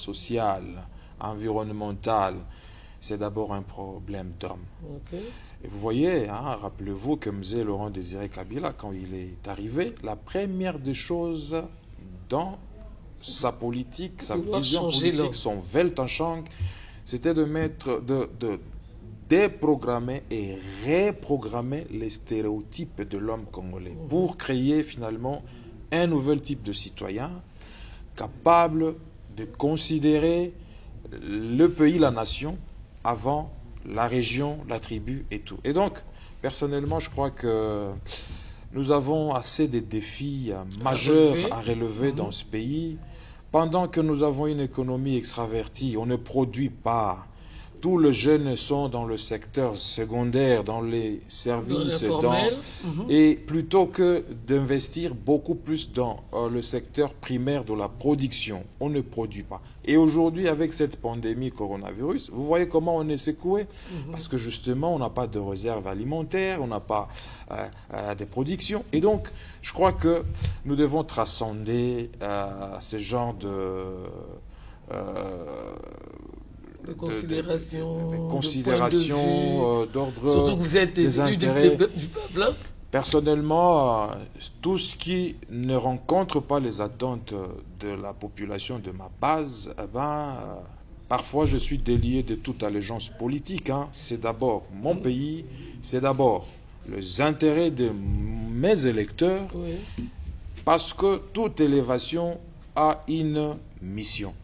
social, environnemental, c'est d'abord un problème d'homme. Ok. Et vous voyez, hein, rappelez-vous que M. Laurent Désiré Kabila, quand il est arrivé, la première des choses dans sa politique, sa Pouvoir vision changer l'homme. politique, son Weltanschauung, c'était de mettre, de déprogrammer et reprogrammer les stéréotypes de l'homme congolais pour créer finalement un nouvel type de citoyen capable de considérer le pays, la nation, avant la région, la tribu et tout. Et donc, personnellement, je crois que nous avons assez de défis majeurs à relever dans ce pays. Pendant que nous avons une économie extravertie, on ne produit pas. Tous les jeunes sont dans le secteur secondaire, dans les services, et plutôt que d'investir beaucoup plus dans le secteur primaire de la production, on ne produit pas. Et aujourd'hui, avec cette pandémie coronavirus, vous voyez comment on est secoué, parce que justement, on n'a pas de réserve alimentaire, on n'a pas de production. Et donc, je crois que nous devons transcender ce genre de considérations d'ordre surtout que vous êtes des intérêts du peuple, hein? Personnellement, tout ce qui ne rencontre pas les attentes de la population de ma base, parfois je suis délié de toute allégeance politique, hein. C'est d'abord mon pays, c'est d'abord les intérêts de mes électeurs, parce que toute élévation a une mission.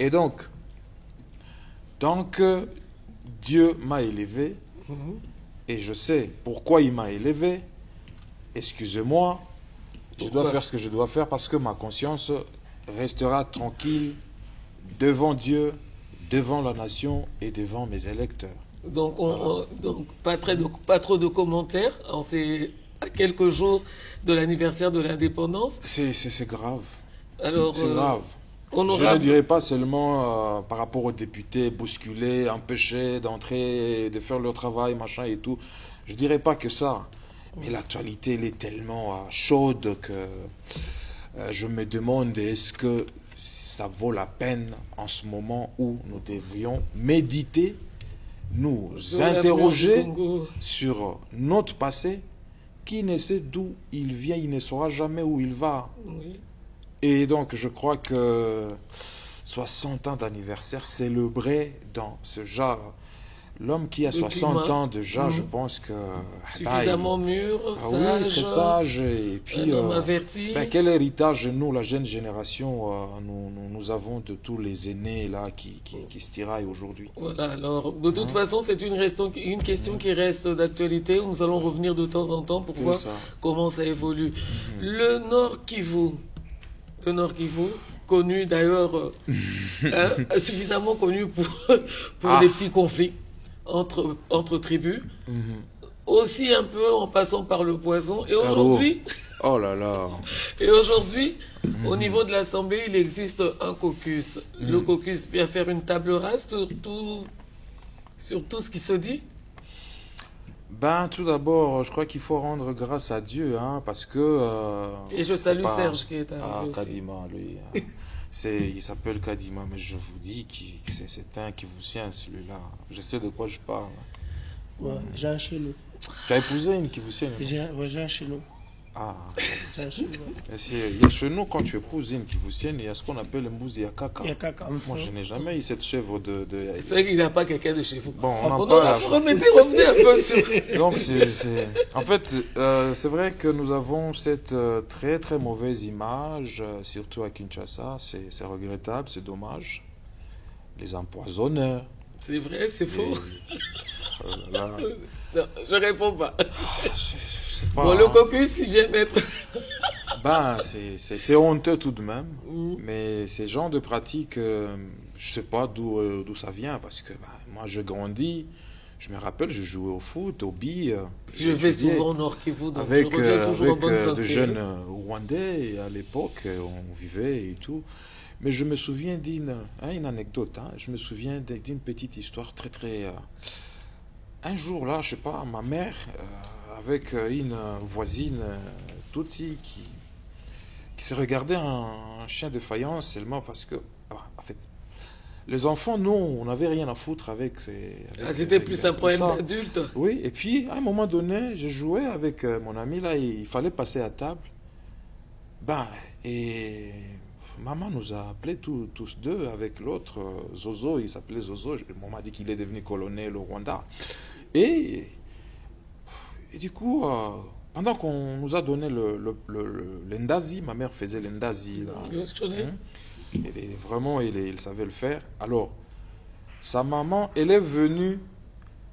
Et donc, tant que Dieu m'a élevé, et je sais pourquoi il m'a élevé, excusez-moi, je dois faire ce que je dois faire parce que ma conscience restera tranquille devant Dieu, devant la nation et devant mes électeurs. Donc, donc pas trop de commentaires. C'est à quelques jours de l'anniversaire de l'indépendance. C'est grave. Alors, c'est grave. Honorable. Je ne dirais pas seulement par rapport aux députés bousculés, empêchés d'entrer, de faire leur travail, machin et tout. Je ne dirais pas que ça. Mais l'actualité, elle est tellement chaude que je me demande est-ce que ça vaut la peine en ce moment où nous devrions méditer, nous interroger sur notre passé. Qui ne sait d'où il vient, il ne saura jamais où il va. Oui. Et donc, je crois que 60 ans d'anniversaire célébré dans ce genre, l'homme qui a 60 ans déjà, je pense que... suffisamment mûr, sage, oui, très sage, et puis averti. Quel héritage, nous, la jeune génération, nous avons de tous les aînés là qui se tiraillent aujourd'hui. Voilà, alors, de toute façon, c'est une question qui reste d'actualité, où nous allons revenir de temps en temps pour voir comment ça évolue. Le Nord Kivu, connu d'ailleurs, suffisamment connu pour les petits conflits entre tribus, aussi un peu en passant par le poison. Et aujourd'hui, oh là là. Et aujourd'hui, au niveau de l'Assemblée, il existe un caucus. Le caucus vient faire une table rase sur tout ce qui se dit. Tout d'abord, je crois qu'il faut rendre grâce à Dieu, hein, parce que... et je salue Serge qui est arrivé aussi. Kadima, lui. Il s'appelle Kadima, mais je vous dis que c'est un Kivusien, celui-là. Je sais de quoi je parle. Ouais, j'ai un chelou. Tu as épousé une Kivusienne? J'ai un chelou. Ah, j'ai un chelou. Il y a chez nous, quand tu épouses une Kivusienne, il y a ce qu'on appelle le mbouzi yakaka. Moi, je n'ai jamais eu cette chèvre de... C'est vrai qu'il n'y a pas quelqu'un de chez vous. Bon, on en parle. Revenez un peu sur... Donc, en fait, c'est vrai que nous avons cette très très mauvaise image, surtout à Kinshasa. C'est regrettable, c'est dommage. Les empoisonneurs. C'est vrai, c'est faux. Non, je réponds pas. Bon, le caucus, si j'aime être... c'est honteux tout de même. Mais ces genres de pratiques, je sais pas d'où ça vient, parce que moi, je grandis. Je me rappelle, je jouais au foot, au billes. Je vais souvent au Nord Kivu, donc avec je reviens toujours en bonne santé. de jeunes Rwandais, et à l'époque, on vivait et tout. Mais je me souviens d'une anecdote, hein. Je me souviens d'une petite histoire très très... un jour là, je sais pas, ma mère, avec une voisine touti qui se regardait un chien de faïence seulement parce que... en fait, les enfants, nous, on n'avait rien à foutre avec C'était plus un problème ça. d'adulte. Oui, et puis à un moment donné, je jouais avec mon ami là, il fallait passer à table. Ben, et maman nous a appelés tous deux avec l'autre, Zozo, il s'appelait Zozo. On m'a dit qu'il est devenu colonel au Rwanda. Et, et du coup, pendant qu'on nous a donné l'endazi, ma mère faisait l'endazi là. Je connais. Vraiment, il savait le faire. Alors, sa maman, elle est venue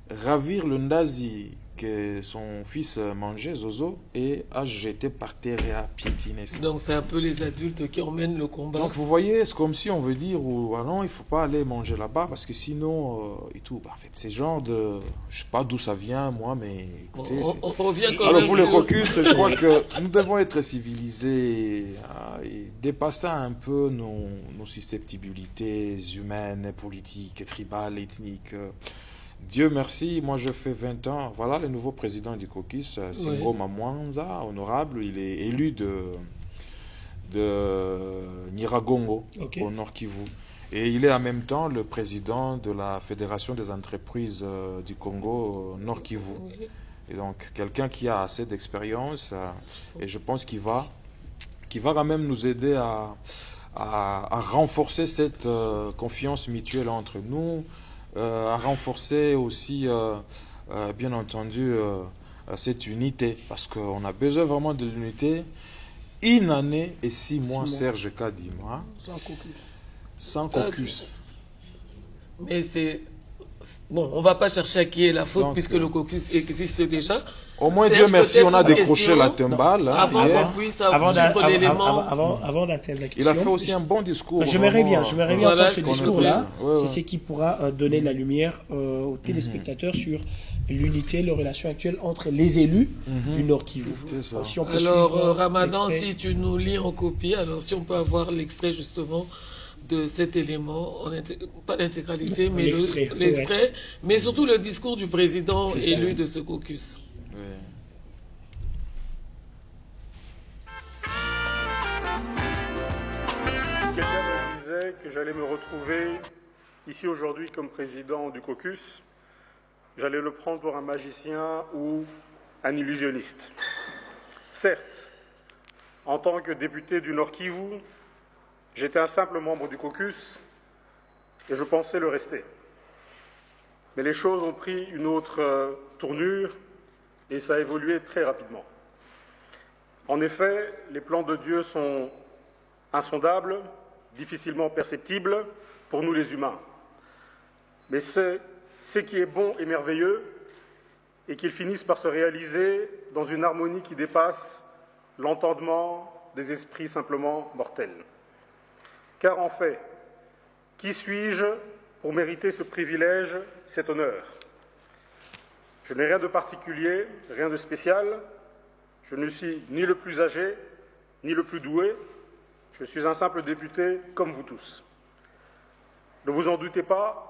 ravir le ndazi que son fils mangeait, Zozo, et a jeté par terre et a piétiné ça. Donc c'est un peu les adultes qui emmènent le combat. Donc vous voyez, c'est comme si on veut dire, ah non, il faut pas aller manger là-bas parce que sinon, et tout. Bah, en fait, c'est genre de, je sais pas d'où ça vient, moi, mais écoutez. On revient quand alors même pour le sur- caucus, je crois que nous devons être civilisés et dépasser un peu nos susceptibilités humaines, politiques, tribales, ethniques. Dieu merci, moi je fais 20 ans. Voilà le nouveau président du caucus, Singo Mamwanza, honorable. Il est élu de Nyiragongo, au Nord Kivu. Et il est en même temps le président de la Fédération des entreprises du Congo, Nord Kivu. Et donc quelqu'un qui a assez d'expérience et je pense qu'il va quand même nous aider à renforcer cette confiance mutuelle entre nous, à renforcer aussi, bien entendu, cette unité, parce qu'on a besoin vraiment de l'unité. Une année et 6 mois, Serge Kadima, sans caucus. Mais c'est... Bon, on va pas chercher à qui est la faute, Donc, puisque le caucus existe déjà. Au moins, Serge, Dieu merci, on a peut-être une décroché question la timbale. Avant hier. qu'on puisse suivre l'élément. Avant d'atteindre la question, Il a fait aussi un bon discours. J'aimerais bien Voilà, entendre ce discours-là. Ouais. C'est ce qui pourra donner la lumière aux téléspectateurs sur l'unité, les relations actuelles entre les élus du Nord Kivu. C'est ça. Si on peut Alors, suivre Ramadan, l'extrait. si tu nous lis en copie, alors si on peut avoir l'extrait justement de cet élément, pas l'intégralité, mais l'extrait, mais surtout le discours du président élu de ce caucus. Ouais. Quelqu'un me disait que j'allais me retrouver ici aujourd'hui comme président du caucus. J'allais le prendre pour un magicien ou un illusionniste. Certes, en tant que député du Nord Kivu, j'étais un simple membre du caucus et je pensais le rester. Mais les choses ont pris une autre tournure et ça a évolué très rapidement. En effet, les plans de Dieu sont insondables, difficilement perceptibles pour nous les humains. Mais c'est ce qui est bon et merveilleux et qu'ils finissent par se réaliser dans une harmonie qui dépasse l'entendement des esprits simplement mortels. Car en fait, qui suis-je pour mériter ce privilège, cet honneur? Je n'ai rien de particulier, rien de spécial. Je ne suis ni le plus âgé, ni le plus doué. Je suis un simple député comme vous tous. Ne vous en doutez pas,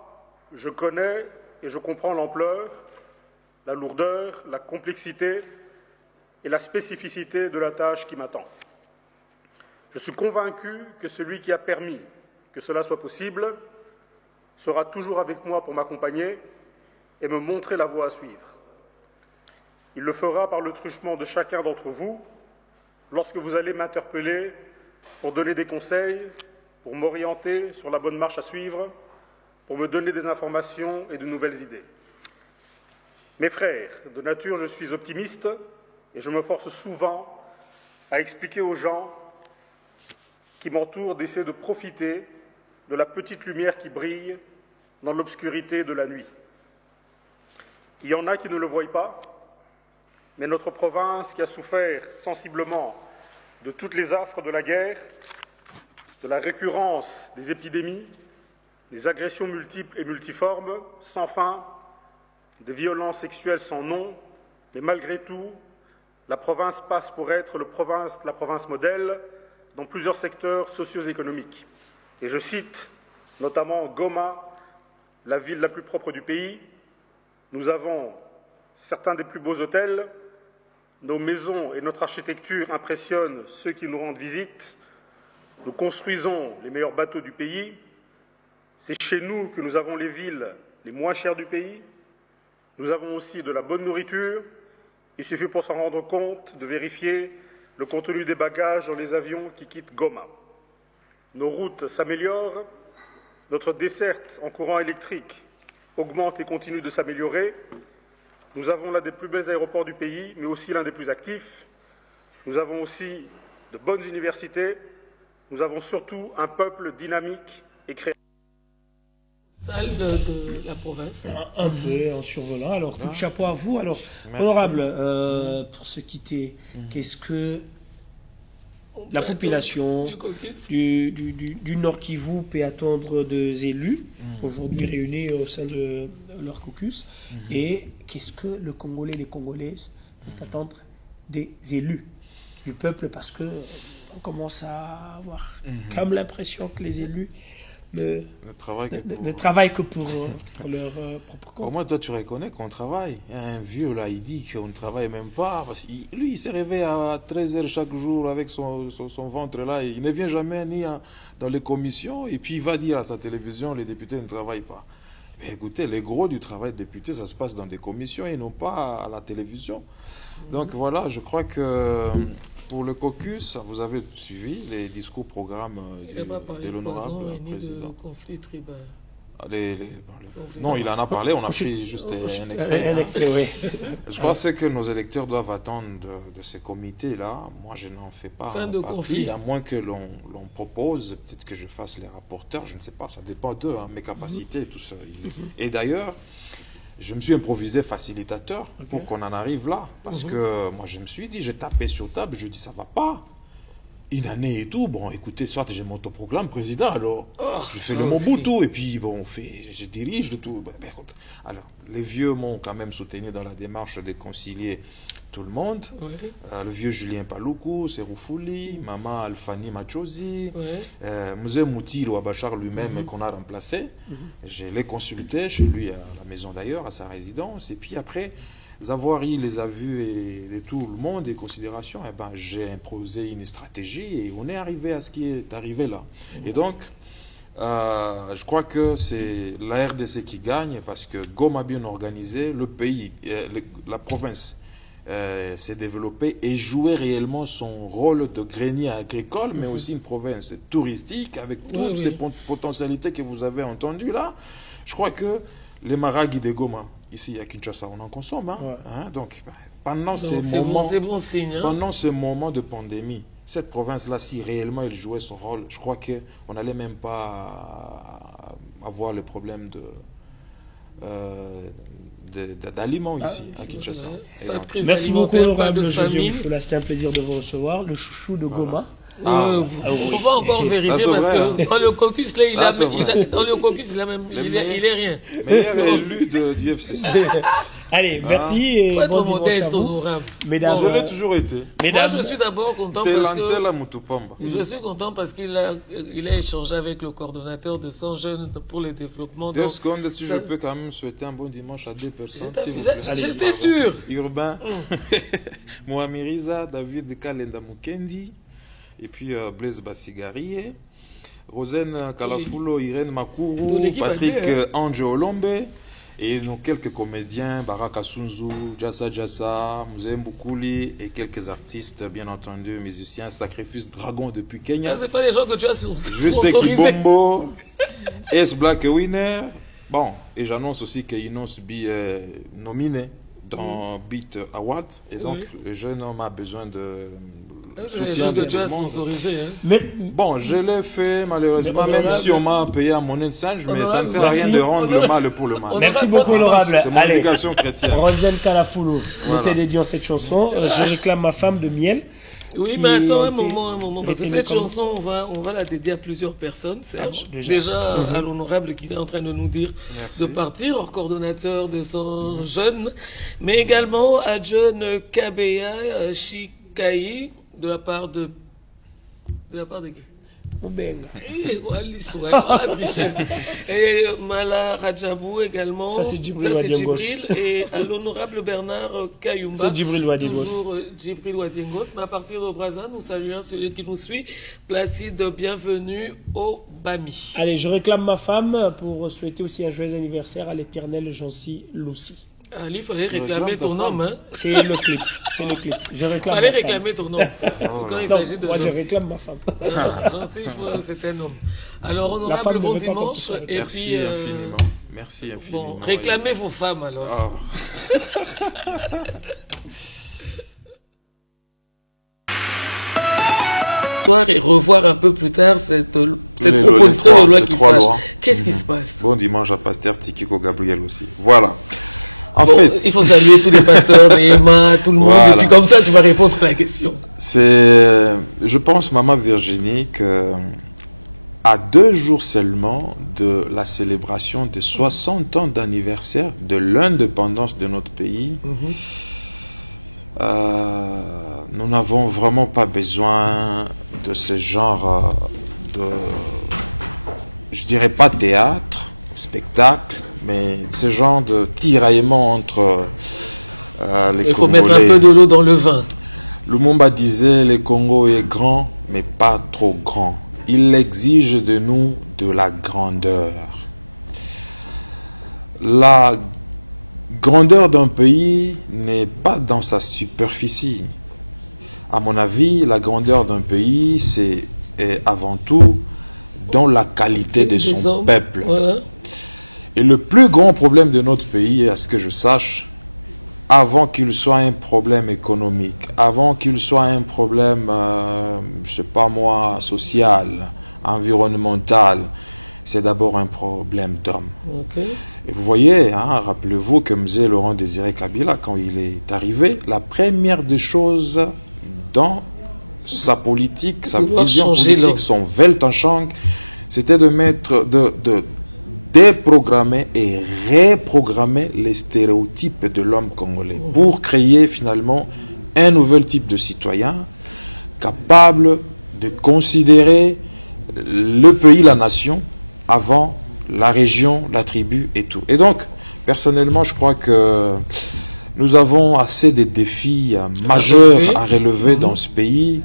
je connais et je comprends l'ampleur, la lourdeur, la complexité et la spécificité de la tâche qui m'attend. Je suis convaincu que celui qui a permis que cela soit possible sera toujours avec moi pour m'accompagner et me montrer la voie à suivre. Il le fera par le truchement de chacun d'entre vous lorsque vous allez m'interpeller pour donner des conseils, pour m'orienter sur la bonne marche à suivre, pour me donner des informations et de nouvelles idées. Mes frères, de nature je suis optimiste et je me force souvent à expliquer aux gens qui m'entourent d'essayer de profiter de la petite lumière qui brille dans l'obscurité de la nuit. Il y en a qui ne le voient pas, mais notre province qui a souffert sensiblement de toutes les affres de la guerre, de la récurrence des épidémies, des agressions multiples et multiformes, sans fin, des violences sexuelles sans nom, mais malgré tout, la province passe pour être la province modèle dans plusieurs secteurs socio-économiques. Et je cite notamment Goma, la ville la plus propre du pays. Nous avons certains des plus beaux hôtels, nos maisons et notre architecture impressionnent ceux qui nous rendent visite, nous construisons les meilleurs bateaux du pays, C'est chez nous que nous avons les villes les moins chères du pays. Nous avons aussi de la bonne nourriture. Il suffit pour s'en rendre compte de vérifier le contenu des bagages dans les avions qui quittent Goma. Nos routes s'améliorent. Notre desserte en courant électrique augmente et continue de s'améliorer. Nous avons l'un des plus bels aéroports du pays, mais aussi l'un des plus actifs. Nous avons aussi de bonnes universités. Nous avons surtout un peuple dynamique et créatif. Salle de la province. Un peu en survolant. Alors, tout chapeau à vous. Alors, honorable, pour se quitter, qu'est-ce que la population du Nord Kivu peut attendre des élus, aujourd'hui réunis au sein de leur caucus, et qu'est-ce que le Congolais et les Congolaises peuvent attendre des élus du peuple, parce que on commence à avoir comme l'impression que les élus ne travaillent que pour leur propre compte. Au moins, toi, tu reconnais qu'on travaille. Il y a un vieux là, il dit qu'on ne travaille même pas. Parce qu'il, lui, il s'est réveillé à 13h chaque jour avec son ventre là. Et il ne vient jamais ni dans les commissions. Et puis, il va dire à sa télévision, les députés ne travaillent pas. Mais écoutez, les gros du travail de député, ça se passe dans des commissions et non pas à la télévision. Donc voilà, je crois que pour le caucus, vous avez suivi les discours programmes de l'honorable président. De conflit tribal. Non, il en a parlé, on a fait juste un extrait. Oui. Je pense que nos électeurs doivent attendre de ces comités-là. Moi, je n'en fais pas partie, à moins que l'on propose, peut-être que je fasse les rapporteurs, je ne sais pas, ça dépend d'eux, mes capacités et tout ça. Et d'ailleurs, je me suis improvisé facilitateur pour qu'on en arrive là. Parce que moi, je me suis dit, j'ai tapé sur table, je dis, ça va pas. Une année et tout, bon, écoutez, soit j'ai mon autoproclame président, alors je fais le Mobutu, et puis bon, je dirige le tout. Alors, les vieux m'ont quand même soutenu dans la démarche de concilier tout le monde. Le vieux Julien Paluku, Seroufouli, Maman Alfani Machozi, Mzee Moutiro Abachar lui-même qu'on a remplacé. Je l'ai consulté chez lui à la maison d'ailleurs, à sa résidence, et puis après Zavouari les a vus et tout le monde et considérations, et ben j'ai imposé une stratégie et on est arrivé à ce qui est arrivé là. Et donc, je crois que c'est la RDC qui gagne parce que Goma bien organisé, le pays, la province s'est développée et jouait réellement son rôle de grenier agricole, mais aussi une province touristique avec toutes ces potentialités que vous avez entendues là. Je crois que les maragis de Goma, ici à Kinshasa, on en consomme. Donc, pendant ces moments de pandémie, cette province-là, si réellement elle jouait son rôle, je crois qu'on n'allait même pas avoir le problème d'aliments ici à Kinshasa. Merci beaucoup, honorable Jésus. C'était un plaisir de vous recevoir. Le chouchou de Goma. On va encore vérifier parce que dans le caucus là, il est rien. Meilleur élu du FCC. Allez, merci et bon dimanche à vous. Mesdames, je l'ai toujours été. Moi, je suis d'abord content parce qu'il a échangé avec le coordonnateur de 100 jeunes pour le développement. 2 secondes, si je peux quand même souhaiter un bon dimanche à 2 personnes. J'étais sûr. Urbain, Mohamiriza, David Kalenda Mukendi. Et puis Blaise Bassigari, Rosane Kalafulo, Irène Makuru, Patrick Ange Olombe, et nos quelques comédiens, Baraka Sunzu, Jassa, Mzee Mbukuli, et quelques artistes, bien entendu, musiciens, Sacrifice Dragon depuis Kenya. C'est pas les gens que tu as sponsorisés. Je sais Kibombo, S Black Winner. Bon, et j'annonce aussi qu'Inos B nominé dans Beat Award, et donc le jeune homme a besoin de soutien de tout le monde. Mais bon, je l'ai fait malheureusement, même si on m'a payé à monnaie de singe, mais ça ne sert à rien de rendre le mal pour le mal. Merci beaucoup, honorable. C'est mon éducation chrétienne. Rosane Kalafoulou, nous te dédions cette chanson. Je réclame ma femme de miel. Oui, mais attends un moment, parce que cette chanson, on va la dédier à plusieurs personnes, Serge. Déjà à l'honorable qui est en train de nous dire de partir, hors coordonnateur de son jeune, mais également à John Kabeya Shikai, de la part de qui? Et Mala Rajabou également. Ça c'est Djibril et à l'honorable Bernard Kayumba. C'est Djibril Wadiengos. Toujours Djibril Wadiengos. Mais à partir de Brazza, nous saluons celui qui nous suit. Placide, bienvenue au Bami. Allez, je réclame ma femme pour souhaiter aussi un joyeux anniversaire à l'éternelle Jancy Lucie. Ali, il fallait réclamer ton nom, hein. C'est le clip, c'est le clip. Je réclame. Fallait réclamer ton nom. Quand il s'agit de moi, je réclame ma femme. C'est un homme. Alors, honorable bon dimanche. Et merci puis, infiniment. Merci infiniment. Bon, réclamez vos femmes alors. Et revoir un peu plus tard cette proposition de loi qui passe. Qu'est-ce qui se passe? Bon dimanche à Pasteur Tikiko Gabriel aussi. Voilà. En fait, il faut saluer tous les pasteurs, Néma, tout le monde, et puis comme ça tu vas répondre à la question. Je pense, Maman Virginie, à 2 jours seulement de la célébration de 60 ans d'anniversaire de l'indépendance de notre pays, nous n'avons vraiment pas besoin de ce genre je dirais pas théâtre, spectacle, mais ce genre de tiraillement entre les Congolais. Il faut mettre un peu de l'eau dans le vin. Lumumba disait, le Congo est grand, mais pas trop grand. Il exige de nous de la grandeur. La grandeur d'un pays n'est pas dans sa superficie. À mon avis, la grandeur d'un pays, c'est avant tout dans la qualité de son peuple. Voilà. Et le plus grand problème de notre pays, à ce que je sache, avant qu'il soit un problème économique, avant qu'il soit un problème, je sais pas moi, social, environnemental, c'est d'abord un problème d'homme. Okay. Et vous voyez, rappelez-vous que M. Laurent Désiré Kabila, quand il est arrivé, la première des choses dans sa politique, sa vision politique, son Weltanschauung, c'était de mettre, de déprogrammer et reprogrammer les stéréotypes de l'homme congolais pour créer finalement un nouvel type de citoyen capable de considérer le pays, la nation, avant la région, la tribu et tout. Et donc, personnellement, je crois que nous avons assez de défis majeurs à relever dans ce pays.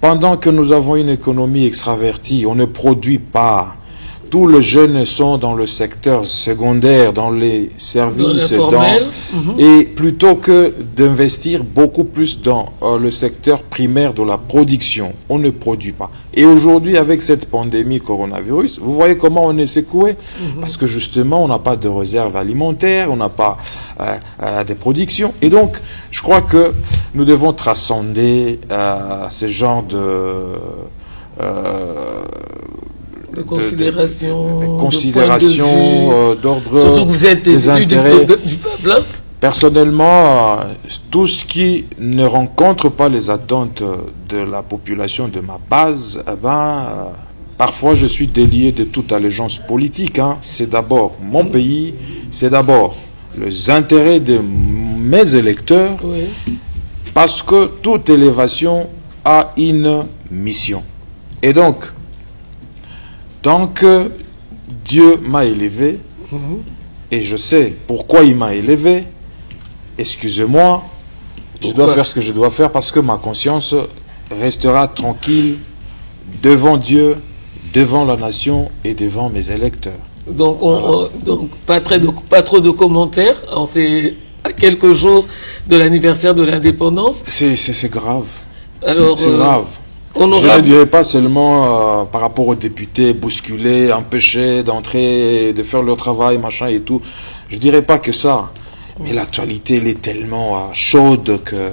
Pendant que nous avons une économie extravertie, on ne produit pas. Tous les jeunes sont dans le secteur secondaire, dans les services, et plutôt que d'investir beaucoup plus dans le secteur primaire de la production, on ne produit pas. Et aujourd'hui, avec cette pandémie coronavirus, vous voyez comment on est secoué, parce que justement, on n'a pas de réserve alimentaire, on n'a pas de production, et donc, je crois que nous devons transcender ce genre de considérations d'ordre surtout que vous êtes des intérêts du peuple, hein? Personnellement, tout ce qui ne rencontre pas les attentes de la population de ma base, parfois je suis délié de toute allégeance politique. C'est d'abord mon pays, c'est d'abord les intérêts de mes électeurs, parce que toute élévation a une mission. Et donc, tant que Dieu m'a élevé, et je sais pourquoi il m'a élevé, excusez-moi, je dois faire ce que je dois faire parce que ma conscience restera tranquille devant Dieu, devant la nation et devant mes électeurs. Donc, donc pas trop de commentaires. C'est à quelques jours de l'anniversaire de l'indépendance. C'est grave. Alors, c'est grave. Je ne dirais pas seulement par rapport aux députés bousculés, empêchés d'entrer, de faire leur travail, machin et tout. Je ne dirais pas que ça. Mais l'actualité, elle est tellement chaude que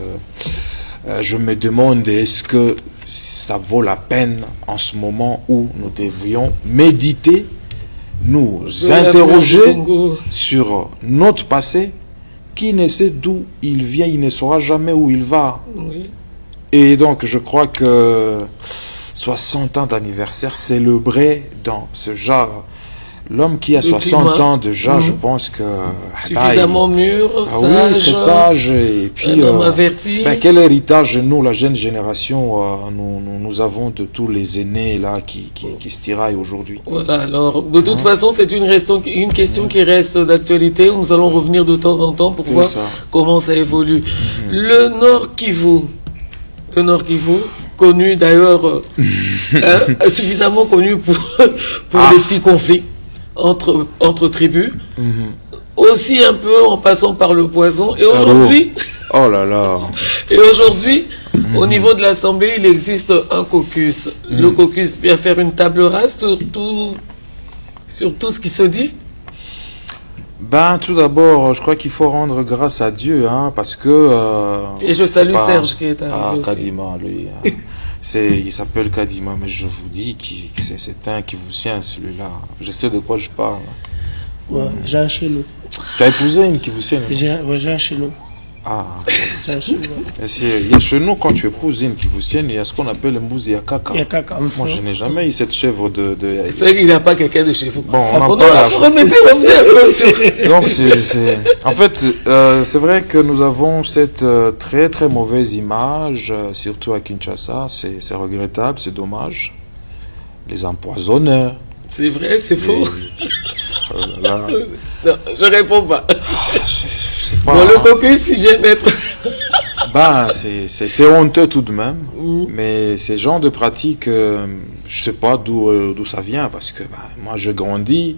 je me demande est-ce que ça vaut la peine en ce moment où nous devrions méditer, nous interroger sur notre passé. Qui ne sait d'où il vient, il ne saura jamais où il va. Oui. Et donc, je crois que 60 ans d'anniversaire célébré dans ce genre L'homme qui a 60 ans déjà, je pense que... Suffisamment mûr, sage. Oui, très sage. Et puis, averti. Quel héritage, nous, la jeune génération, nous avons de tous les aînés là qui se tiraillent aujourd'hui. Voilà, alors, de toute façon, c'est une question qui reste d'actualité. Nous allons revenir de temps en temps pour voir comment ça évolue. Le Nord Kivu, connu d'ailleurs, suffisamment connu pour les petits conflits entre tribus, aussi un peu en passant par le poison. Et aujourd'hui, oh là là. Et aujourd'hui, au niveau de l'Assemblée, il existe un caucus. Le caucus vient faire une table rase sur tout ce qui se dit. Tout d'abord, je crois qu'il faut rendre grâce à Dieu, parce que... Et je salue Serge qui est arrivé aussi. Kadima, lui. Il s'appelle Kadima, mais je vous dis que c'est un Kivusien, celui-là. Je sais de quoi je parle. Ouais, j'ai un chez nous. Tu as épousé une Kivusienne? J'ai un chez nous. Il y a chez nous, quand tu épouses une Kivusienne, il y a ce qu'on appelle le Mbouzi Yakaka. Moi, je n'ai jamais eu cette chèvre de... C'est vrai qu'il n'y a pas quelqu'un de chez vous. Bon, on en parle. Revenez un peu sur... Donc, en fait, c'est vrai que nous avons cette très très mauvaise image, surtout à Kinshasa. C'est regrettable, c'est dommage. Les empoisonneurs. C'est vrai, c'est faux. Non, je réponds pas. Le caucus, il vient d'être... c'est honteux tout de même. Mais ces genres de pratiques, je sais pas d'où ça vient, parce que moi je grandis,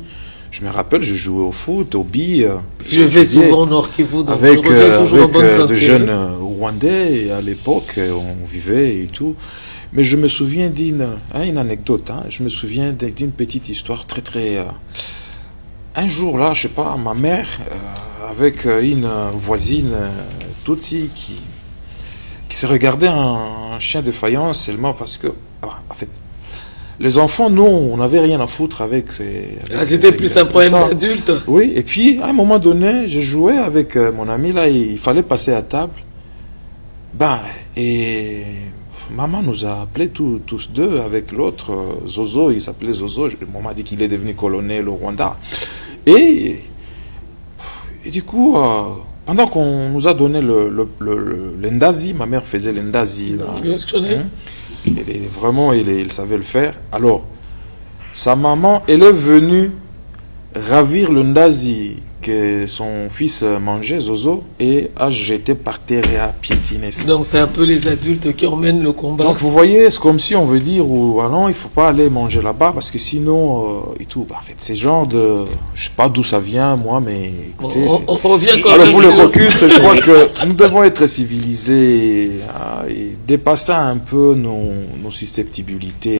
je me rappelle, je jouais au foot, au billes. Je vais souvent au Nord Kivu, donc avec de jeunes Rwandais, et à l'époque on vivait et tout. Mais je me souviens d'une anecdote, je me souviens d'une petite histoire très très... un jour là, je sais pas, ma mère, avec une voisine Touti qui se regardait un chien de faïence seulement parce que, en fait, les enfants, nous, on n'avait rien à foutre avec c'était plus un problème d'adulte. Oui, et puis à un moment donné, je jouais avec mon ami là, il fallait passer à table. Et maman nous a appelés tous deux avec l'autre, Zozo, il s'appelait Zozo. Maman m'a dit qu'il est devenu colonel au Rwanda. Et du coup, pendant qu'on nous a donné l'endazi, ma mère faisait l'endazi. Vraiment, il savait le faire. Alors, sa maman, elle est venue ravir l'endazi que son fils mangeait, Zozo, et a jeté par terre et a piétiné ça. Donc c'est un peu les adultes qui emmènent le combat. Donc vous voyez, c'est comme si on veut dire, non, il faut pas aller manger là-bas, parce que sinon, et tout. En fait, c'est genre de... Je sais pas d'où ça vient, moi, mais écoutez... On revient quand même. Alors pour le caucus, je crois que nous devons être civilisés et dépasser un peu nos susceptibilités.